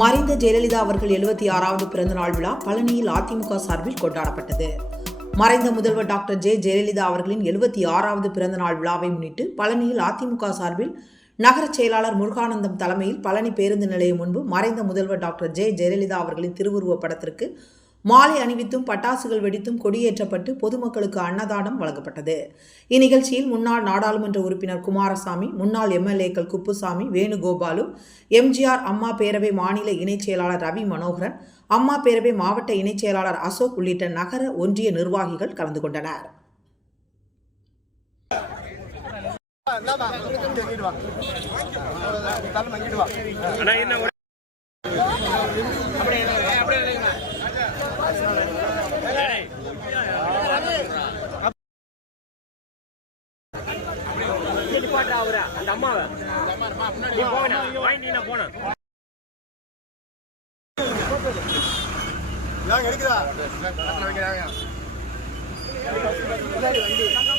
மறைந்த ஜெயலலிதா அவர்கள் எழுபத்தி ஆறாவது பிறந்தநாள் விழா பழனியில் அதிமுக சார்பில் கொண்டாடப்பட்டது. மறைந்த முதல்வர் டாக்டர் ஜெ. ஜெயலலிதா அவர்களின் எழுபத்தி ஆறாவது பிறந்தநாள் விழாவை முன்னிட்டு பழனியில் அதிமுக சார்பில் நகரச் செயலாளர் முருகானந்தம் தலைமையில் பழனி பேருந்து நிலையம் முன்பு மறைந்த முதல்வர் டாக்டர் ஜெ. ஜெயலலிதா அவர்களின் திருவுருவப் படத்திற்கு மாலை அணிவித்தும் பட்டாசுகள் வெடித்தும் கொடியேற்றப்பட்டு பொதுமக்களுக்கு அன்னதானம் வழங்கப்பட்டது. இந்நிகழ்ச்சியில் முன்னாள் நாடாளுமன்ற உறுப்பினர் குமாரசாமி முன்னாள் எம்எல்ஏக்கள் குப்புசாமி வேணுகோபாலு எம்ஜிஆர் அம்மா பேரவை மாநில இணைச் செயலாளர் ரவி மனோகரன் அம்மா பேரவை மாவட்ட இணைச் செயலாளர் அசோக் உள்ளிட்ட நகர ஒன்றிய நிர்வாகிகள் கலந்து கொண்டனர். என்ன ஒரு நீ அவரை, அந்த அம்மாவை. நீ போன வாங்கிட்டு நான் போனேன் எடுக்குதா